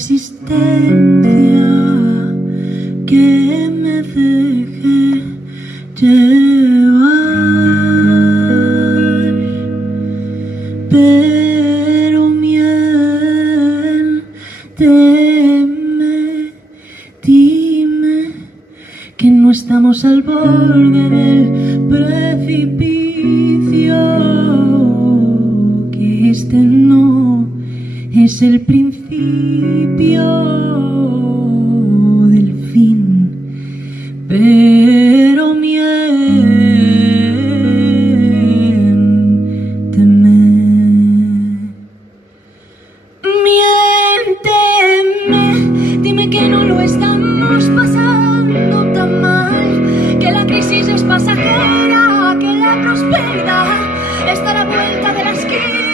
resistencia que me deje llevar, pero miénteme, dime que no estamos al borde del precipicio, que este no es el principio del fin, pero miénteme, dime que no lo estamos pasando tan mal, que la crisis es pasajera, que la prosperidad está a la vuelta de la esquina.